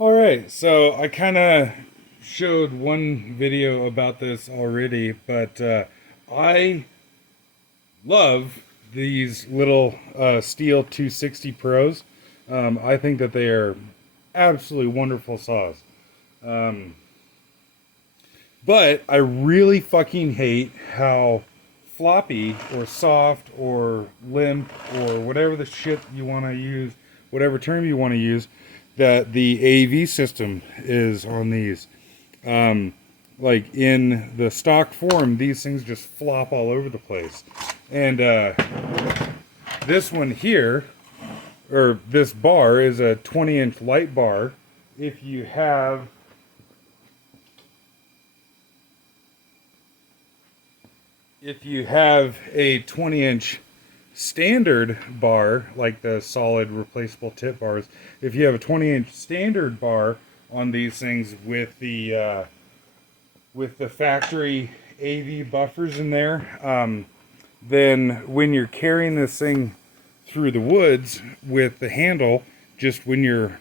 All right, so I kind of showed one video about this already, but I love these little Stihl 260 Pros. I think that they are absolutely wonderful saws. Um, but I really fucking hate how floppy or soft or limp or whatever the shit you want to use, whatever term you want to use, that the AV system is on these. Um, like in the stock form, these things just flop all over the place. And this one here, or this bar, is a 20-inch light bar. If you have a 20-inch standard bar, like the solid replaceable tip bars, if you have a 20-inch standard bar on these things with the factory AV buffers in there, then when you're carrying this thing through the woods with the handle, just when you're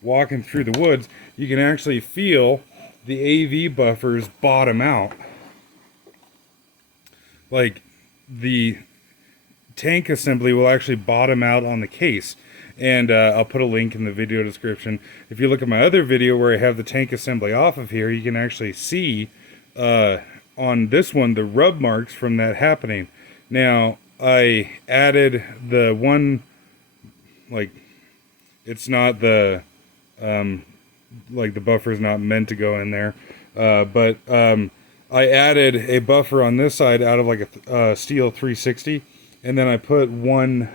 walking through the woods, you can actually feel the AV buffers bottom out. Like the tank assembly will actually bottom out on the case. And I'll put a link in the video description. If you look at my other video where I have the tank assembly off of here, you can actually see on this one the rub marks from that happening. Now, I added the one, like, it's not the, like the buffer is not meant to go in there, but I added a buffer on this side out of like a Stihl 360, and then I put one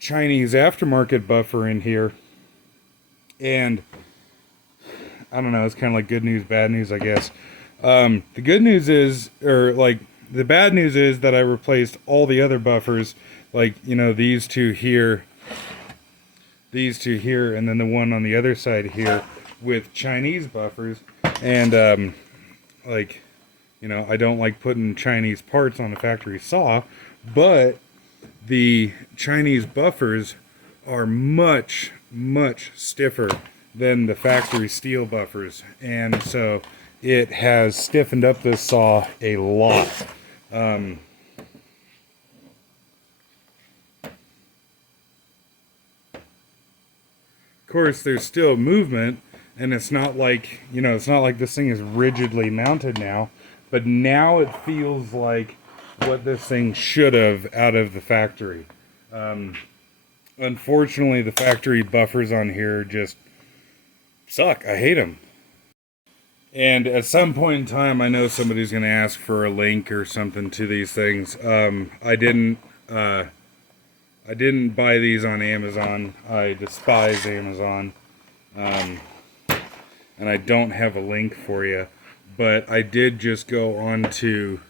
Chinese aftermarket buffer in here, and I don't know, it's kind of like good news, bad news, I guess. The good news is, or like the bad news is that I replaced all the other buffers, like, you know, these two here, and then the one on the other side here with Chinese buffers. And like, you know, I don't like putting Chinese parts on a factory saw, but the Chinese buffers are much, much stiffer than the factory Stihl buffers. And so it has stiffened up this saw a lot. Um, of course, there's still movement, and it's not like, you know, it's not like this thing is rigidly mounted now, but now it feels like what this thing should have out of the factory. Um, Unfortunately, the factory buffers on here just suck. I hate them. And at some point in time, I know somebody's going to ask for a link or something to these things. Uh, I didn't buy these on Amazon. I despise Amazon. Um, and I don't have a link for you. But I did just go on to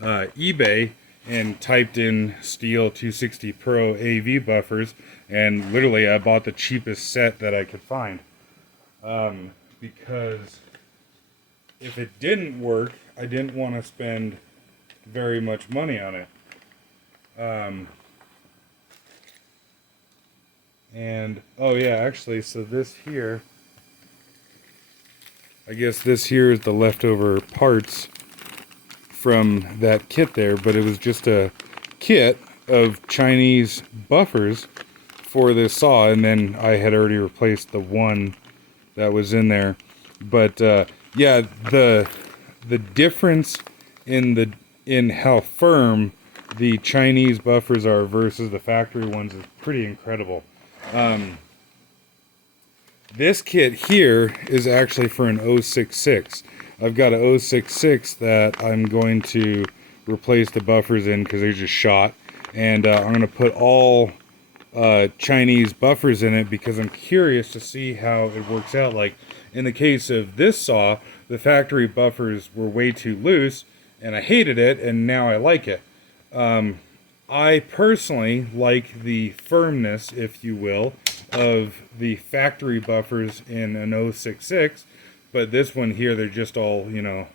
eBay and typed in Stihl 260 Pro AV buffers, and literally I bought the cheapest set that I could find. Because if it didn't work, I didn't want to spend very much money on it. Um, and oh yeah, actually, so this here, I guess this here is the leftover parts from that kit there, but it was just a kit of Chinese buffers for this saw, and then I had already replaced the one that was in there. But yeah, the difference in how firm the Chinese buffers are versus the factory ones is pretty incredible. Um, this kit here is actually for an 066. I've got a 066 that I'm going to replace the buffers in because they're just shot. And I'm going to put all Chinese buffers in it because I'm curious to see how it works out. Like in the case of this saw, the factory buffers were way too loose and I hated it, and now I like it. I personally like the firmness, if you will, of the factory buffers in an 066, but this one here, they're just all, you know,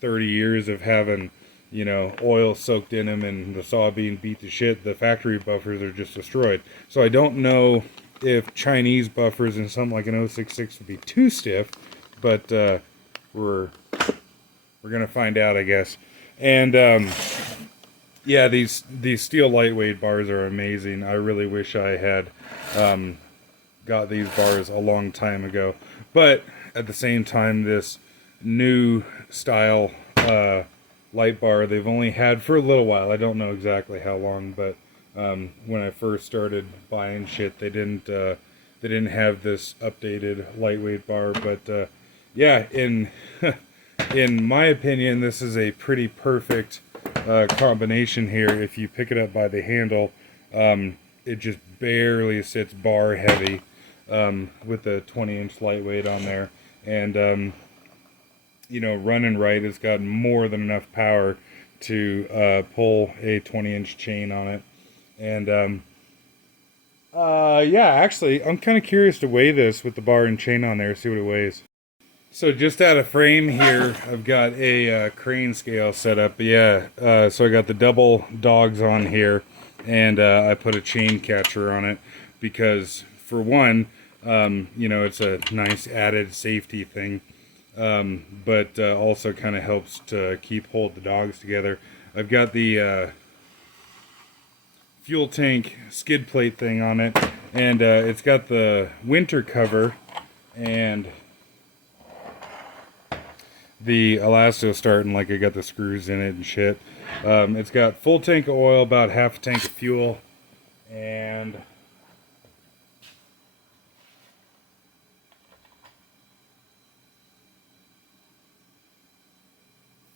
30 years of having, you know, oil soaked in them and the saw being beat to shit. The factory buffers are just destroyed. So I don't know if Chinese buffers and something like an 066 would be too stiff, but we're gonna find out, I guess. And yeah, these Stihl lightweight bars are amazing. I really wish I had got these bars a long time ago, but at the same time, this new style light bar they've only had for a little while. I don't know exactly how long, but when I first started buying shit, they didn't have this updated lightweight bar. But yeah, in in my opinion, this is a pretty perfect combination here. If you pick it up by the handle, it just barely sits bar heavy with the 20-inch lightweight on there, and you know, running right, it's got more than enough power to pull a 20-inch chain on it. And yeah, actually, I'm kind of curious to weigh this with the bar and chain on there, see what it weighs. So just out of frame here, I've got a crane scale set up. Yeah, so I got the double dogs on here, and I put a chain catcher on it because, for one, you know, it's a nice added safety thing, but also kind of helps to hold the dogs together. I've got the fuel tank skid plate thing on it, and it's got the winter cover and the elasto starting, like I got the screws in it and shit. It's got full tank of oil, about half a tank of fuel, and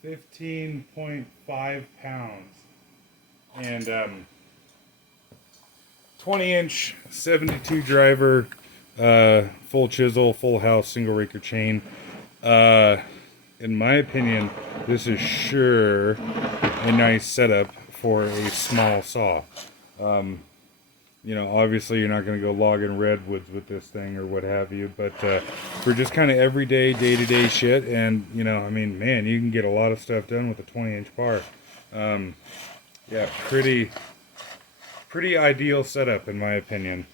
15.5 pounds, and 20-inch 72 driver, full chisel, full house, single raker chain. In my opinion, this is sure a nice setup for a small saw. You know, obviously you're not going to go logging redwoods with this thing or what have you, but for just kind of everyday, day-to-day shit, and, you know, I mean, man, you can get a lot of stuff done with a 20-inch bar. Yeah, pretty ideal setup in my opinion.